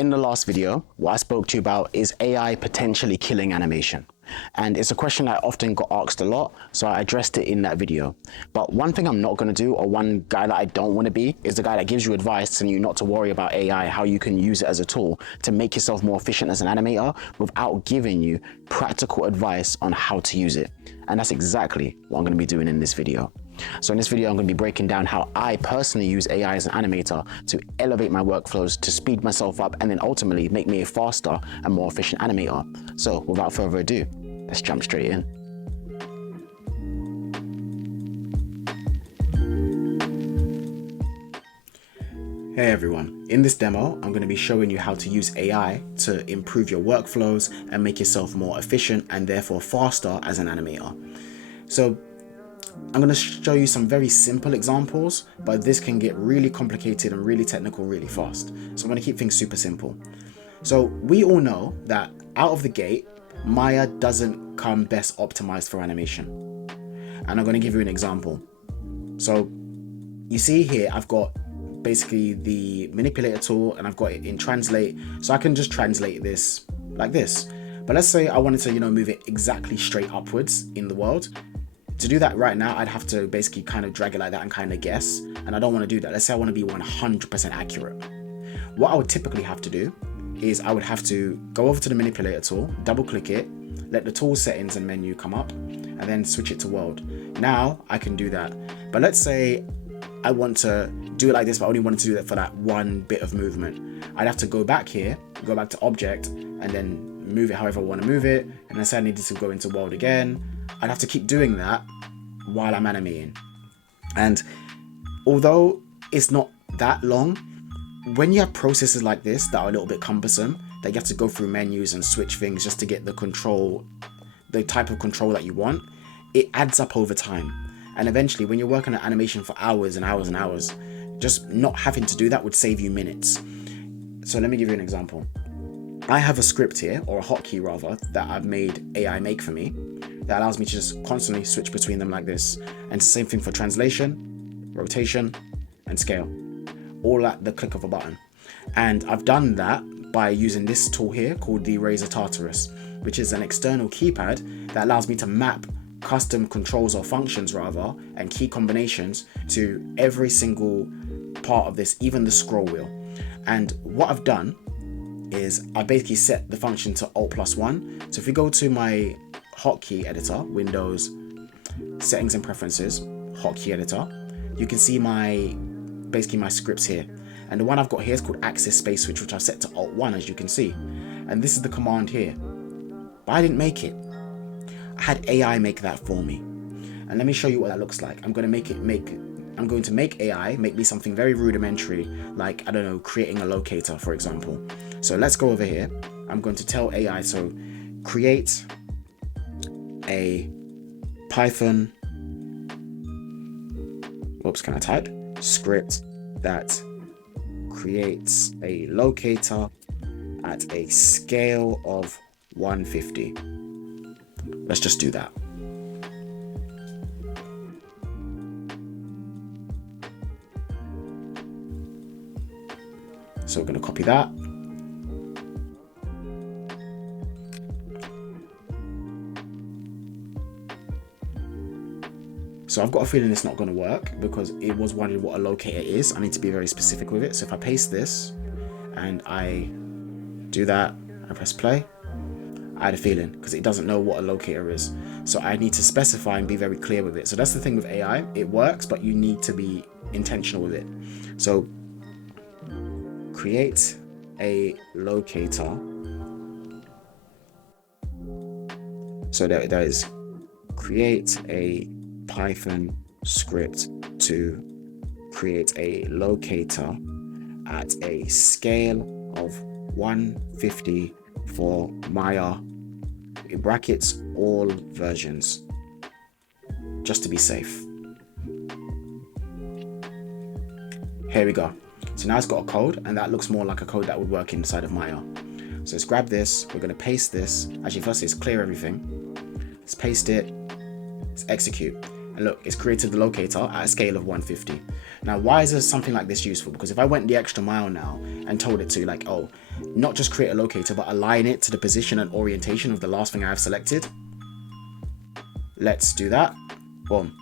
In the last video, what I spoke to you about is AI potentially killing animation. And it's a question I often got asked a lot, so I addressed it in that video. But one thing I'm not going to do, or one guy that I don't want to be, is the guy that gives you advice telling you not to worry about AI, how you can use it as a tool to make yourself more efficient as an animator without giving you practical advice on how to use it. And that's exactly what I'm going to be doing in this video. So in this video, I'm going to be breaking down how I personally use AI as an animator to elevate my workflows, to speed myself up, and then ultimately make me a faster and more efficient animator. So without further ado, let's jump straight in. Hey everyone, in this demo, I'm going to be showing you how to use AI to improve your workflows and make yourself more efficient and therefore faster as an animator. So I'm going to show you some very simple examples, but this can get really complicated and really technical really fast. So I'm going to keep things super simple. So we all know that out of the gate, Maya doesn't come best optimized for animation. And I'm going to give you an example. So you see here, I've got basically the manipulator tool and I've got it in translate. So I can just translate this like this. But let's say I wanted to, move it exactly straight upwards in the world. To do that right now, I'd have to basically kind of drag it like that and kind of guess. And I don't want to do that. Let's say I want to be 100% accurate. What I would typically have to do is I would have to go over to the manipulator tool, double click it, let the tool settings and menu come up, and then switch it to world. Now I can do that. But let's say I want to do it like this, but I only wanted to do that for that one bit of movement. I'd have to go back here, go back to object, and then move it however I want to move it. And then say I needed to go into world again. I'd have to keep doing that while I'm animating. And although it's not that long, when you have processes like this that are a little bit cumbersome, that you have to go through menus and switch things just to get the control, the type of control that you want, it adds up over time. And eventually when you're working on animation for hours and hours and hours, just not having to do that would save you minutes. So let me give you an example. I have a script here, or a hotkey rather, that I've made AI make for me that allows me to just constantly switch between them like this. And same thing for translation, rotation, and scale. All at the click of a button. And I've done that by using this tool here called the Razor Tartarus, which is an external keypad that allows me to map custom controls or functions rather, and key combinations to every single part of this, even the scroll wheel. And what I've done is I basically set the function to Alt+1. So if we go to my hotkey editor, Windows, settings and preferences, hotkey editor, you can see basically my scripts here. And the one I've got here is called Access Space Switch, which I've set to Alt+1, as you can see. And this is the command here. But I didn't make it. I had AI make that for me. And let me show you what that looks like. I'm going to make AI make me something very rudimentary, like, I don't know, creating a locator, for example. So let's go over here. I'm going to tell AI, so create a Python, can I type? Script that creates a locator at a scale of 150. Let's just do that. So we're going to copy that. So I've got a feeling it's not going to work because it was wondering what a locator is. I need to be very specific with it. So if I paste this and I do that, I press play, I had a feeling because it doesn't know what a locator is. So I need to specify and be very clear with it. So that's the thing with AI. It works, but you need to be intentional with it. So create a locator. So that is create a Python script to create a locator at a scale of 150 for Maya, in brackets, all versions, just to be safe. Here we go. So now it's got a code, and that looks more like a code that would work inside of Maya. So let's grab this, we're going to paste this. Actually, first let's clear everything. Let's paste it, let's execute. And look, it's created the locator at a scale of 150. Now, why is something like this useful? Because if I went the extra mile now and told it to like, oh, not just create a locator, but align it to the position and orientation of the last thing I have selected. Let's do that. Boom.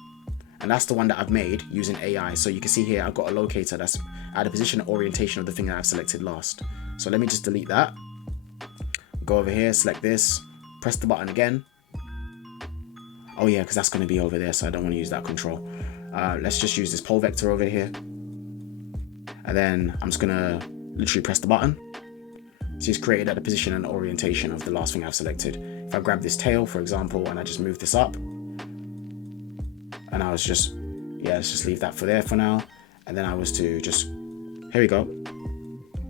And that's the one that I've made using AI. So you can see here, I've got a locator that's at the position and orientation of the thing that I've selected last. So let me just delete that. Go over here, select this, press the button again. Oh yeah, because that's going to be over there, so I don't want to use that control. Let's just use this pole vector over here. And then I'm just going to literally press the button. So it's created at the position and orientation of the last thing I've selected. If I grab this tail, for example, and I just move this up, and I was just, yeah, let's just leave that for there for now. And then I was to just, here we go,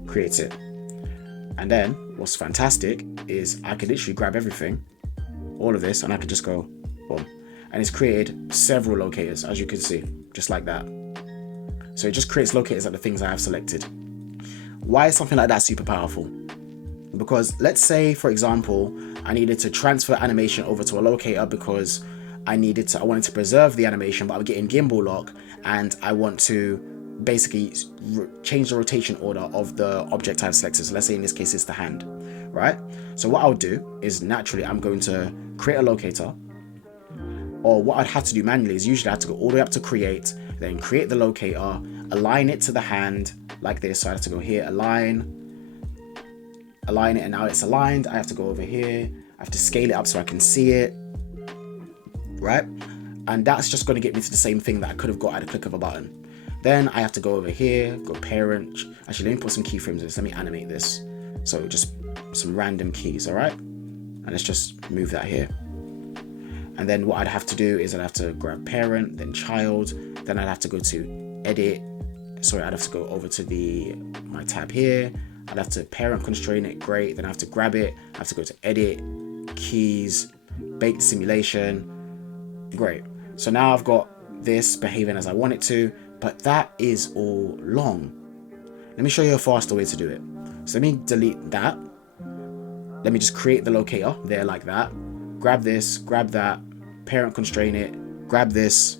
creates it. And then what's fantastic is I could literally grab everything, all of this, and I could just go, boom. And it's created several locators, as you can see, just like that. So it just creates locators at the things I have selected. Why is something like that super powerful? Because let's say, for example, I needed to transfer animation over to a locator because I wanted to preserve the animation, but I'm getting gimbal lock and I want to basically change the rotation order of the object I've selected. So let's say in this case it's the hand, right? So what I'll do is naturally I'm going to create a locator, or what I'd have to do manually is usually I have to go all the way up to create, then create the locator, align it to the hand like this. So I have to go here, align it, and now it's aligned. I have to go over here, I have to scale it up so I can see it, right? And that's just going to get me to the same thing that I could have got at a click of a button. Then I have to go over here, go parent. Actually, let me put some keyframes in this. Let me animate this. So just some random keys, all right? And let's just move that here. And then what I'd have to do is I'd have to grab parent, then child, then I'd have to go to edit. Sorry, I'd have to go over to my tab here. I'd have to parent constrain it, great. Then I have to grab it. I have to go to edit, keys, bake the simulation, great. So now I've got this behaving as I want it to, but that is all long. Let me show you a faster way to do it. So let me delete that. Let me just create the locator there like that. Grab this, grab that, parent constrain it, grab this.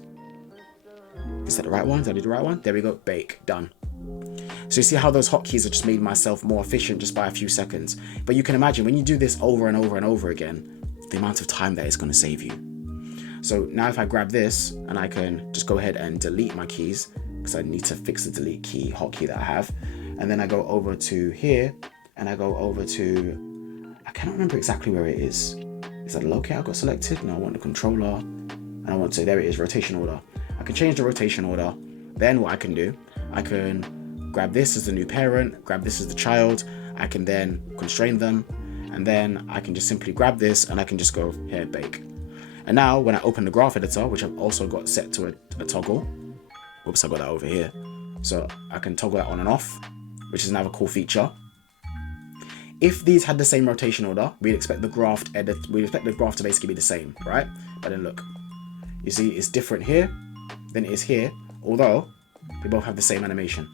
Is that the right one? Did I do the right one? There we go, bake, done. So you see how those hotkeys have just made myself more efficient just by a few seconds. But you can imagine when you do this over and over and over again, the amount of time that it's going to save you. So now if I grab this and I can just go ahead and delete my keys, because I need to fix the delete key hotkey that I have. And then I go over to here and I go over to, I cannot remember exactly where it is. Is that a locator I got selected? No, I want the controller. And I want to, there it is, rotation order. I can change the rotation order. Then what I can do, I can grab this as the new parent, grab this as the child. I can then constrain them. And then I can just simply grab this and I can just go here, bake. And now when I open the graph editor, which I've also got set to a toggle, oops, I got that over here. So I can toggle that on and off, which is another cool feature. If these had the same rotation order, we'd expect the graph to basically be the same, right? But then look, you see it's different here than it is here, although they both have the same animation.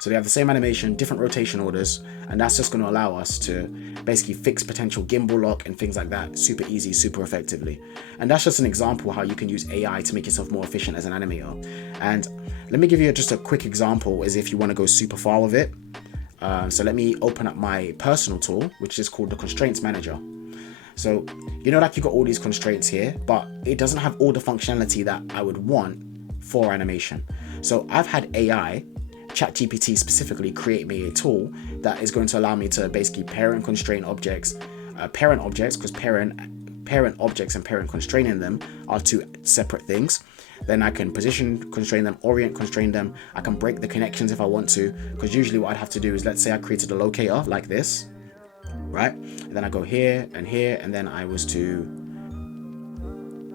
So they have the same animation, different rotation orders, and that's just going to allow us to basically fix potential gimbal lock and things like that super easy, super effectively. And that's just an example how you can use AI to make yourself more efficient as an animator. And let me give you just a quick example as if you want to go super far with it. So let me open up my personal tool, which is called the Constraints Manager. So, you know, like you've got all these constraints here, but it doesn't have all the functionality that I would want for animation. So I've had AI, ChatGPT specifically, create me a tool that is going to allow me to basically parent constrain objects, because parent objects and parent constraining them are two separate things. Then I can position constrain them, orient constrain them. I can break the connections if I want to, because usually what I'd have to do is, let's say I created a locator like this, right? And then I go here, and then I was to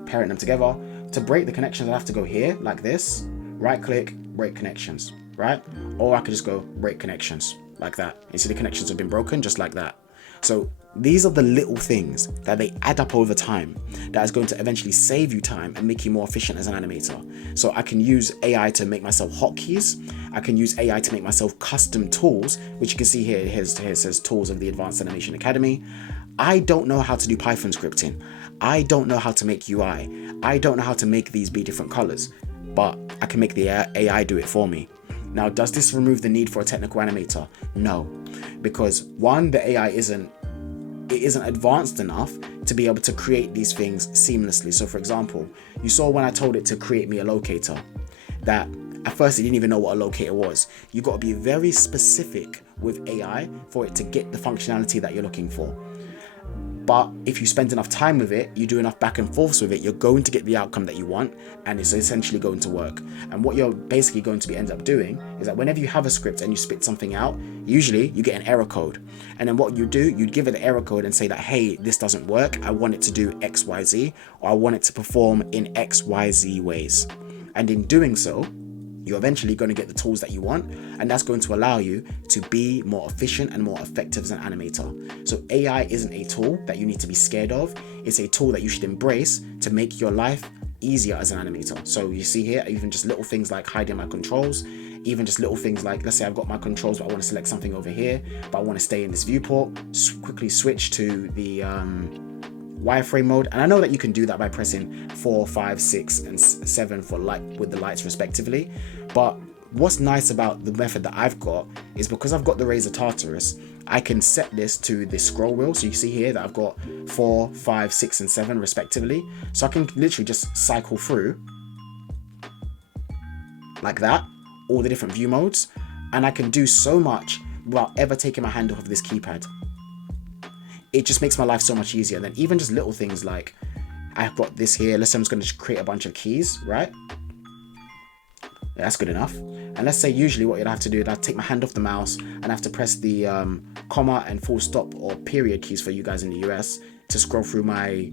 parent them together. To break the connections, I have to go here like this, right click, break connections, right? Or I could just go break connections like that. You see the connections have been broken just like that. So these are the little things that they add up over time that is going to eventually save you time and make you more efficient as an animator. So I can use AI to make myself hotkeys. I can use AI to make myself custom tools, which you can see here. Here says tools of the Advanced Animation Academy. I don't know how to do Python scripting. I don't know how to make UI. I don't know how to make these be different colors, but I can make the AI do it for me. Now, does this remove the need for a technical animator? No, because one, the AI isn't advanced enough to be able to create these things seamlessly. So for example, you saw when I told it to create me a locator, that at first it didn't even know what a locator was. You got to be very specific with AI for it to get the functionality that you're looking for. But if you spend enough time with it, you do enough back and forths with it, you're going to get the outcome that you want, and it's essentially going to work. And what you're basically going to end up doing is that whenever you have a script and you spit something out, usually you get an error code. And then what you do, you'd give it the error code and say that, hey, this doesn't work. I want it to do X, Y, Z, or I want it to perform in X, Y, Z ways. And in doing so, you're eventually going to get the tools that you want, and that's going to allow you to be more efficient and more effective as an animator. So AI isn't a tool that you need to be scared of. It's a tool that you should embrace to make your life easier as an animator. So you see here, even just little things like hiding my controls, even just little things like, let's say I've got my controls, but I want to select something over here, but I want to stay in this viewport, quickly switch to the wireframe mode. And I know that you can do that by pressing 4, 5, 6, and 7 for light with the lights respectively. But what's nice about the method that I've got is because I've got the Razor Tartarus, I can set this to the scroll wheel. So you see here that I've got 4, 5, 6, and 7 respectively. So I can literally just cycle through like that, all the different view modes. And I can do so much without ever taking my hand off of this keypad. It just makes my life so much easier. Then even just little things like, I've got this here, let's say I'm just going to create a bunch of keys, right? Yeah, that's good enough. And let's say usually what you'd have to do is I'd take my hand off the mouse and I have to press the comma and full stop or period keys for you guys in the US to scroll through my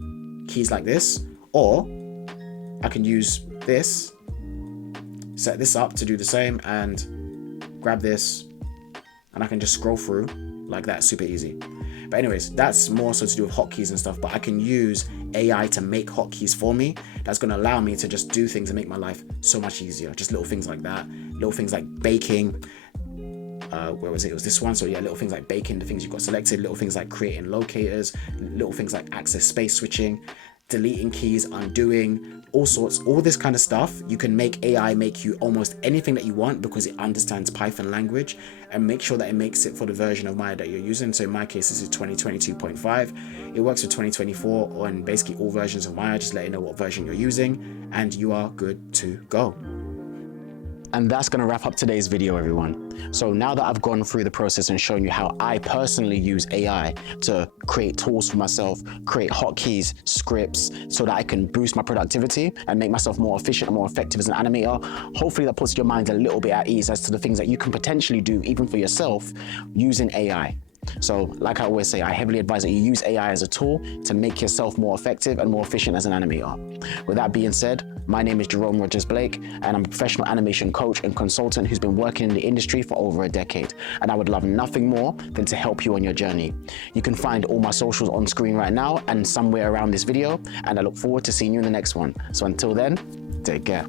keys like this. Or I can use this, set this up to do the same, and grab this and I can just scroll through like that, super easy. But anyways, that's more so to do with hotkeys and stuff, but I can use AI to make hotkeys for me. That's going to allow me to just do things and make my life so much easier. Just little things like that, little things like baking. Where was it? It was this one. So yeah, little things like baking, the things you've got selected, little things like creating locators, little things like access space switching, deleting keys, undoing, all sorts, all this kind of stuff. You can make AI make you almost anything that you want because it understands Python language, and make sure that it makes it for the version of Maya that you're using. So in my case, this is 2022.5. It works for 2024 on basically all versions of Maya. Just let it know what version you're using and you are good to go. And that's going to wrap up today's video, everyone. So now that I've gone through the process and shown you how I personally use AI to create tools for myself, create hotkeys, scripts, so that I can boost my productivity and make myself more efficient and more effective as an animator, hopefully that puts your mind a little bit at ease as to the things that you can potentially do even for yourself using AI. So like I always say, I heavily advise that you use AI as a tool to make yourself more effective and more efficient as an animator. With that being said, my name is Jerome Rodgers-Blake, and I'm a professional animation coach and consultant who's been working in the industry for over a decade. And I would love nothing more than to help you on your journey. You can find all my socials on screen right now and somewhere around this video, and I look forward to seeing you in the next one. So until then, take care.